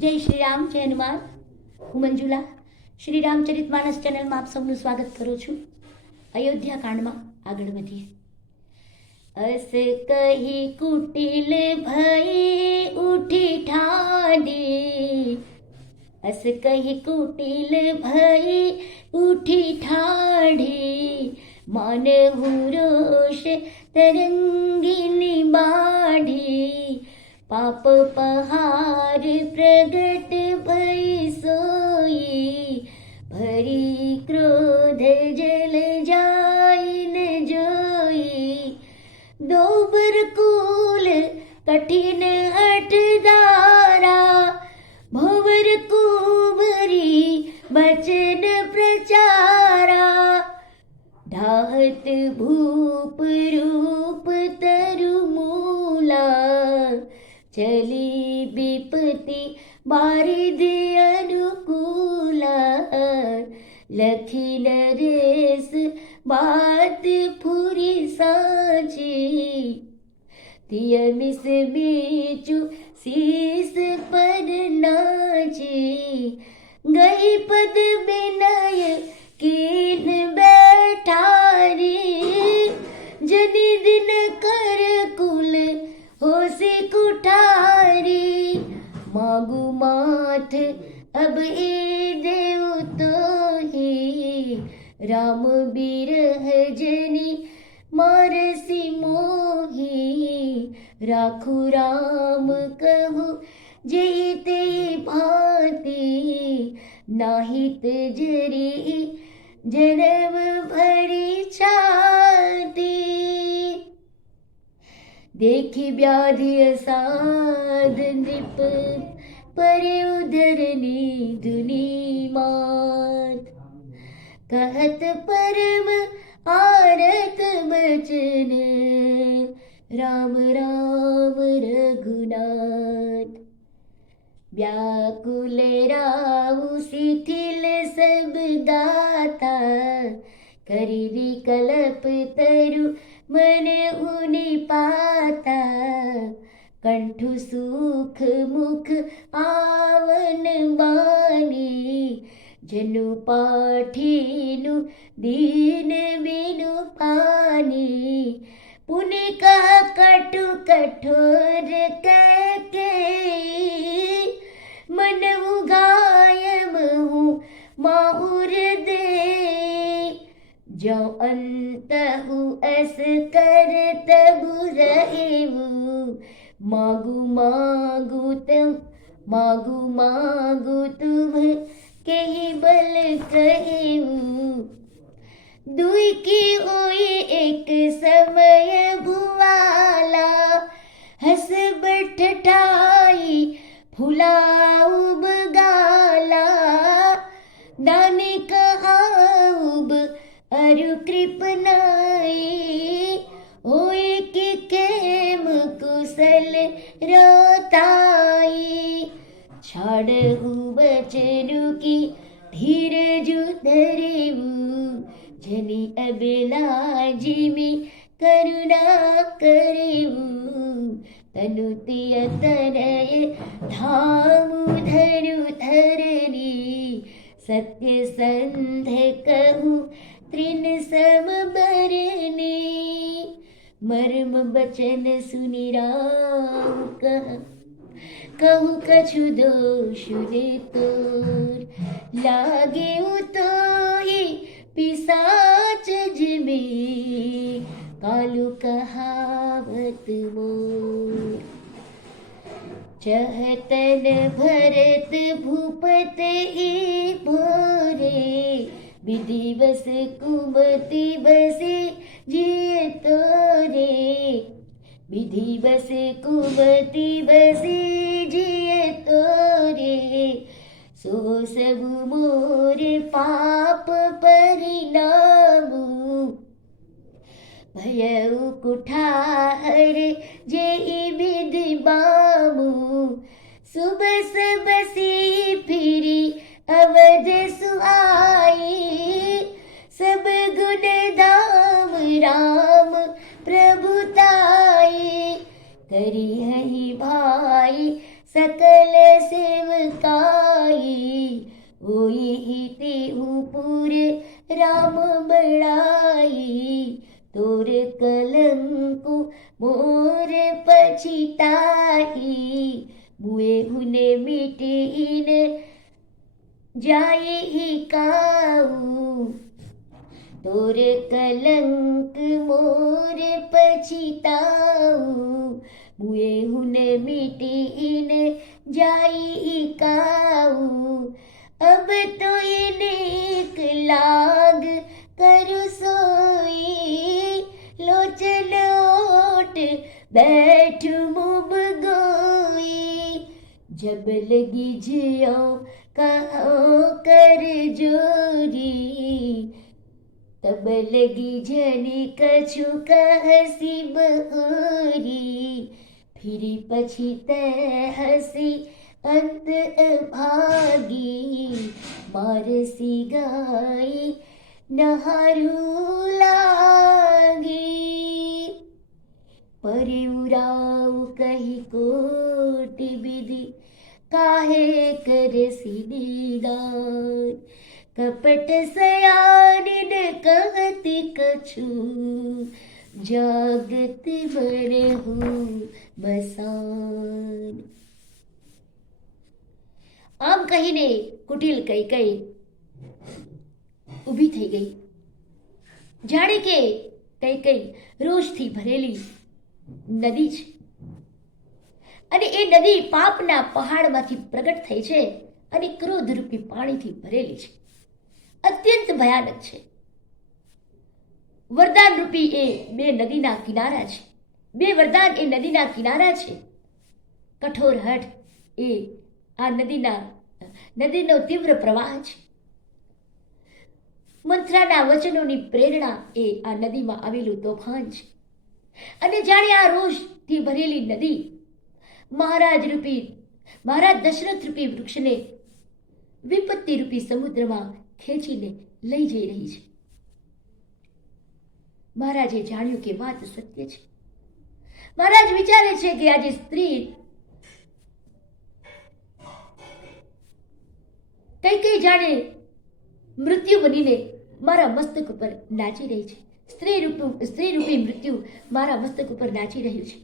જય શ્રી રામ, જય હનુમાન. હું મંજુલા શ્રી રામચરિતમાનસ ચેનલમાં આપ સૌનું સ્વાગત કરું છું. અયોધ્યા કાંડમાં આગળ વધીએ. અસ કહી કુટિલ ભઈ ઉઠી ઠાડી, અસ કહી કુટિલ ભઈ ઉઠી ઠાડી, માનહુ રોષ તરંગીની બાઢી, पाप पहार प्रगट भई सोई, भरी क्रोध जल जाई न जोई, दोबर कूल कठिन हठ धारा, भंवर कुबरी बचन प्रचारा, ढाहत भूप रूप तरु मूला, चली विपत्ति बारिधि अनुकूला, लखी नरेश बात फुरी साची, तियमिस बीचु शीस पर नाची, गई पद विनय कीन बैठारी, जनि दिन कर कुल होसी कुठारी, मागु माथ अब ए देव तो ही, राम बिरह जनी मारसी मोही, राखु राम कहु जेते भांति, नाहित जरी जन्म भरी छाती, देखी व्याधि असाध नृप परे उधरनी धुनी मात, कहत परम आरत बचन, राम राम रघुनाथ, व्याकुल राहु शिथिल सब दाता, करी विकल्प तरु मन उनि पाता, कंठु सुख मुख आवन बानी, जनु पाठीनु दीन बिनु पानी, पुनि कह कटु कठोर कह के, मन उगायम हूँ माहुर दे, जो अंतहु अस कर तबु रहेऊ, मागु मागु तुम केहि बल कहेऊ, दुई की ओई एक समय भुआला, हस बठठाई फुलाउब गाला, दाने कहाउब अरु कृपनाई, होए कि केम कुशल रोताई, छाड़हु बचनु की धीरजु धरेऊ, जनि अबला जिमि करुणा करेऊ, तनु तिय तनय धामु धरु धरनी, सत्य संध कहूँ त्रिन सम बरनी, मर्म बचन सुनि राम कहु कछु दोष रे तोर, लागे तो ही पिसाच जिमे, कालु कहावत मोर, चहतन भरत भूपत ही भोरे, विधिवस कुमति बसे जिय तोरे, विधिवस कुमति बसे जिय तोरे, सो सब मोर पाप परिणामु, भयउ कुठार जेहि विधि बामु, सुबस बसी फिरी अवध सुआई, सब गुण धाम राम प्रभुताई, करी हहि भाई सकल सकल सेवकाई, होई तेहु पुर राम बड़ाई। तोर कलंकु मोर पछिताई, मुए हुने मिटीन जाए ही काऊ। तोर कलंक मोर पछिताऊ, मुए हुन मिटीन जाई काऊ। अब तो ये नेक लाग करु सोई, लोचन ओट बैठ मुब गोई। जब लगी जियो कहो कर जोरी, तब लगी जनी कछु कहसी बहुरी। फिरी पछी ते हसी अंत भागी, मारसी गाई नहारू लागी। परिउराऊ कही कोटि विधि, काहे करसी निदान। कपट सयानिन कहती कछु, जागत बरहु बसान। આમ કહીને કુટિલ કૈકેયી ઊભી થઈ ગઈ. જાણે કે કૈકેયી રોષથી ભરેલી નદી છે અને એ નદી પાપના પહાડમાંથી પ્રગટ થઈ છે અને ક્રોધરૂપી પાણીથી ભરેલી છે. અત્યંત ભયાનક છે. વરદાન રૂપી એ બે નદીના કિનારા છે. બે વરદાન એ નદીના કિનારા છે. કઠોર હઠ એ આ નદીનો તીવ્ર પ્રવાહ છે. મંથરાના વચનોની પ્રેરણા એ આ નદીમાં આવેલું તોફાન છે. અને જાણે આ રોષથી ભરેલી નદી મહારાજ દશરથ રૂપી વૃક્ષને વિપત્તિ રૂપી સમુદ્રમાં ખેંચીને લઈ જઈ રહી છે. મહારાજે જાણ્યું કે વાત સત્ય છે. મહારાજ વિચારે છે કે આજે સ્ત્રી કઈ જાણે મૃત્યુ બનીને મારા મસ્તક ઉપર નાચી રહી છે. સ્ત્રી રૂપી મૃત્યુ મારા મસ્તક ઉપર નાચી રહ્યું છે.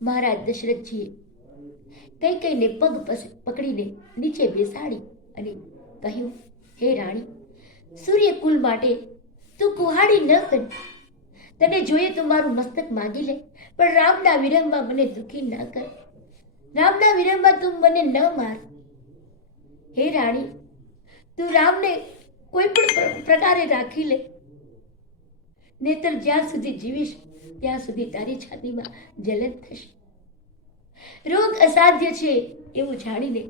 મહારાજ દશરથજીએ કૈકેયીને પગ પકડીને નીચે બેસાડી અને કહ્યું, હે રાણી, સૂર્યકુલ માટે તું કુહાડી ન બન. તને જોઈએ તો મારું મસ્તક માગી લે, પણ રામના વિરહમાં મને દુઃખી ન કર. રામના વિરહમાં તું મને ન માર. હે રાણી, તું રામને કોઈ પણ પ્રકારે રાખી લે, નહીતર જ્યાં સુધી જીવીશ ત્યાં સુધી તારી છાતીમાં જલન થશે. રોગ અસાધ્ય છે એવું જાણીને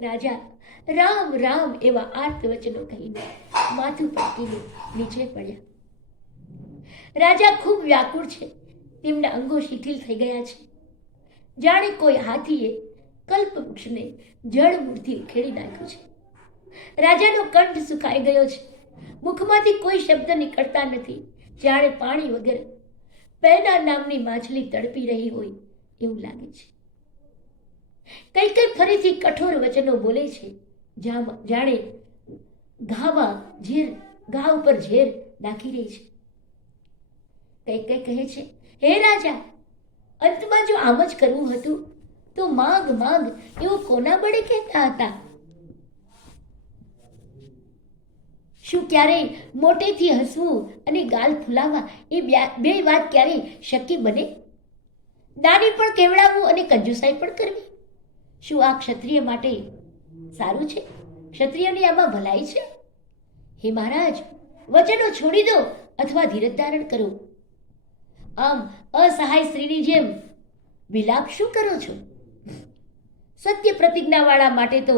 રાજા રામ રામ એવા આર્ત વચનો કહીને માથું પટકીને નીચે પડ્યા. રાજા ખૂબ વ્યાકુળ છે. તેમના અંગો શિથિલ થઈ ગયા છે. જાણે કોઈ હાથીએ કલ્પવૃક્ષને જળમૂળથી ઉખેડી નાખ્યું છે. રાજાનો કંઠ સુકાઈ ગયો છે. મુખમાંથી કોઈ શબ્દ નીકળતા નથી. જાણે પાણી વગર પેના નામની માછલી તડપી રહી હોય એવું લાગે છે. કૈકેયી ફરીથી કઠોર વચનો બોલે છે. જાણે ઘા ઉપર ઝેર નાખી રહી છે. કૈકેયી કહે છે, હે રાજા, અંતમાં જો આમ જ કરવું હતું તો માંગ માંગ એવું કોના બળે કહેતા હતા? શું ક્યારેય મોટેથી હસવું અને ગાલ ફૂલાવવા એ બે વાત ક્યારેય શક્ય બને? દાની પણ કેવડાવવું અને કંજુસાઈ પણ કરવી, શું આ ક્ષત્રિય માટે સારું છે? ક્ષત્રિયની આમાં ભલાઈ છે? હે મહારાજ, વચનો છોડી દો અથવા ધીરજ ધારણ કરો. આમ અસહાય સ્ત્રીની જેમ વિલાપ શું કરો છો? સત્ય પ્રતિજ્ઞાવાળા માટે તો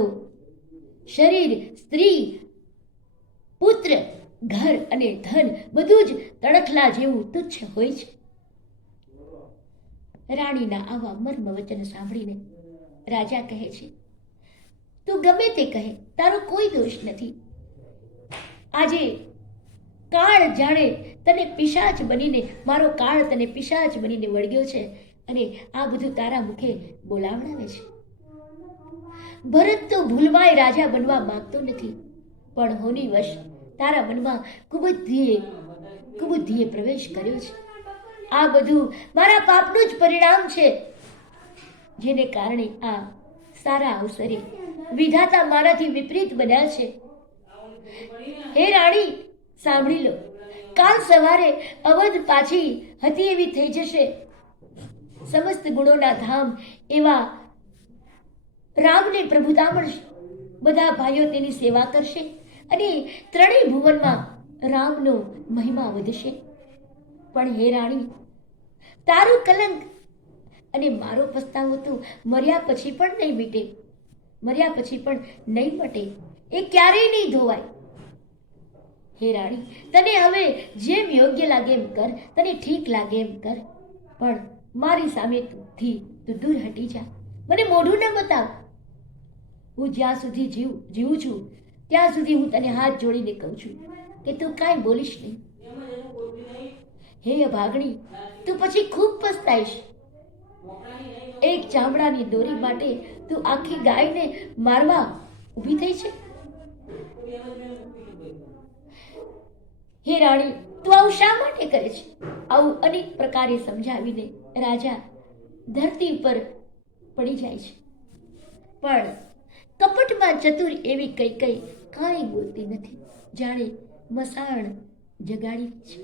શરીર, સ્ત્રી, પુત્ર, ઘર અને ધન બધું જ તણખલા જેવું તુચ્છ હોય છે. રાણીના આવા મર્મ વચન સાંભળીને રાજા કહે છે, તું ગમે તે કહે, તારો કોઈ દોષ નથી. આજે કાળ જાણે તને પિશાચ બનીને, મારો કાળ તને પિશાચ બનીને વળગ્યો છે. અને આ બધું તારા મુખે બોલાવડાવે છે. ભરત તો ભૂલમાંય રાજા બનવા માંગતો નથી, પણ હોની વશ તારા મનમાં કુબુદ્ધિએ પ્રવેશ કર્યો છે. આ બધું મારા પાપનું જ પરિણામ છે, જેને કારણે આ સારા અવસરે વિધાતા મારાથી વિપરીત બન્યા છે. હે રાણી, સાંભળી લો. કાલ સવારે અવધ પાછી હતી એવી થઈ જશે. સમસ્ત ગુણોના ધામ એવા રામને પ્રભુતા મળશે. બધા ભાઈઓ તેની સેવા કરશે અને ત્રણેય ભુવનમાં રામનો મહિમા વધશે. પણ હે રાણી, તારું કલંક અને મારો પસ્તાવો તો મર્યા પછી પણ નહીં મીટે, મર્યા પછી પણ નહીં મટે, એ ક્યારેય નહીં ધોવાય. હે રાણી, તને હવે જેમ યોગ્ય લાગે એમ કર, તને ઠીક લાગે એમ કર, પણ મારી સામેથી તું દૂર હટી જા. મને મોઢું ન બતાવ. હું જ્યાં સુધી જીવું છું ત્યાં સુધી હું તને હાથ જોડીને કહું છું કે તું કાંઈ બોલીશ નહીં. હે અભાગણી, તું પછી ખૂબ પસ્તાઈશ. એક ચામડાની દોરી માટે તું આખી ગાયને મારવા ઊભી થઈ છે. હે રાણી, તું આવું શા માટે કરે છે? આવું અનેક પ્રકારે સમજાવીને રાજા ધરતી પર પડી જાય છે. પણ કપટમાં ચતુર એવી કઈ કાંઈ બોલતી નથી, જાણે મસાણ જગાડી છે.